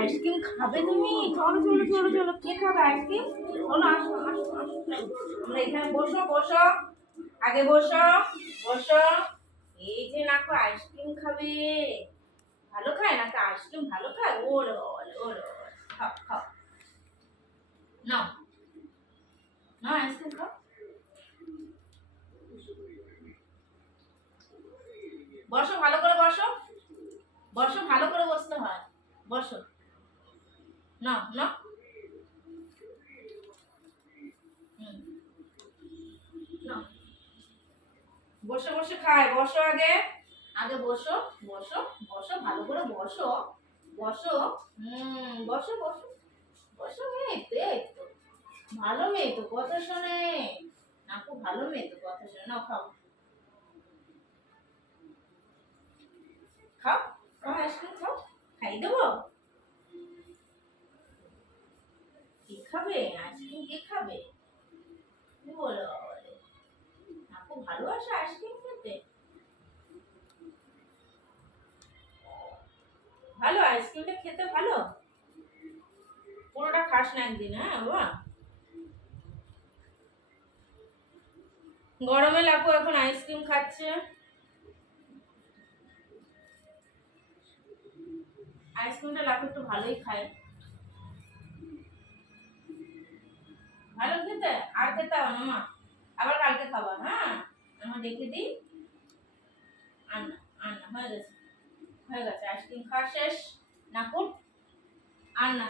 Ice cream খাবে তুমি? চলো চলো চলো চলো। কে খাবে আইসক্রিম? চলো, আসো আসো আমরা এখানে বসো বসো। আগে বসো বসো। এই যে নাকো, আইসক্রিম খাবে। ভালো খায় নাকি? আইসক্রিম ভালো খায়? ওরে ওরে। খাও খাও। নাও। নাও, আইসক্রিম খাও। বসো, ভালো করে বসো। বসো, ভালো করে বসতে হয়। বসো। না না। বসে বসে, খায়। বসো আগে। আগে বসো বসো বসো, ভালো করে বসো। বসো। হুম, বসো বসো। বসো মেয়ে তো তো। ভালো মেয়ে তো, কথা শোনে। না খুব ভালো মেয়ে তো, কথা শোনে। না খাও। খাও খাও আইসক্রিম খাও। খাই দেবো কি খাবে? আইসক্রিম কে খাবে? কি বলো আপু ভালোবাসে আইসক্রিম খেতে? ভালো? আইসক্রিমটা খেতে ভালো? পুরোটা খাস না একদিন হ্যাঁ বাবা? গরমে লাপু এখন আইসক্রিম খাচ্ছে। আইসক্রিমটা লাপু একটু ভালোই খায়। খেতে মা আবার কালকে খাবা হ্যাঁ? আমার দেখে দিই। আন্না আন্না হয়ে গেছে। হয়ে গেছে, আইসক্রিম খাওয়া শেষ। নাকুর আর না